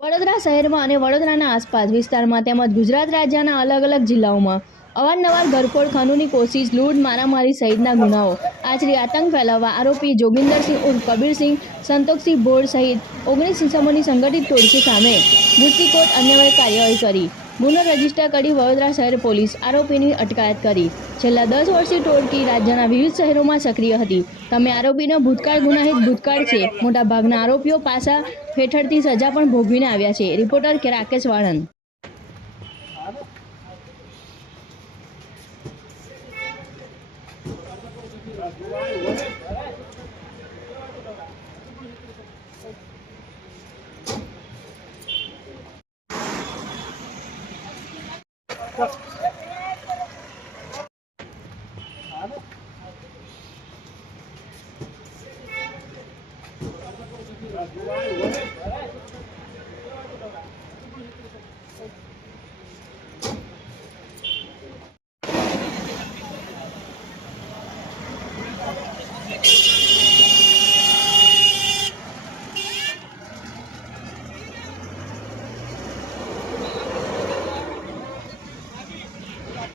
વડોદરા શહેરમાં અને વડોદરાના આસપાસ વિસ્તારમાં તેમજ ગુજરાત રાજ્યના અલગ અલગ જિલ્લાઓમાં અવારનવાર ઘરફોડ, ખૂનની કોશિશ, લૂંટ, મારામારી સહિતના ગુનાઓ આચરી આતંક ફેલાવવા આરોપી જોગિંદરસિંહ ઉર્ફ કબીરસિંહ સંતોષસિંહ ભોળ સહિત 19 ઇસમોની સંગઠિત ટોળકી સામે દૃષ્ટિકોટ અન્વયે કાર્યવાહી કરી ગુનો રજીસ્ટર કરી વડોદરા શહેર પોલીસ આરોપીની અટકાયત કરી। છેલ્લા 10 વર્ષથી ટોળકી રાજ્યના વિવિધ શહેરોમાં સક્રિય હતી। તમે આરોપીનો ભૂતકાળ ગુનાહિત ભૂતકાળ છે। મોટાભાગના આરોપીઓ પાસા હેઠળથી સજા પણ ભોગવીને આવ્યા છે। રિપોર્ટર રાકેશ વાળંદ।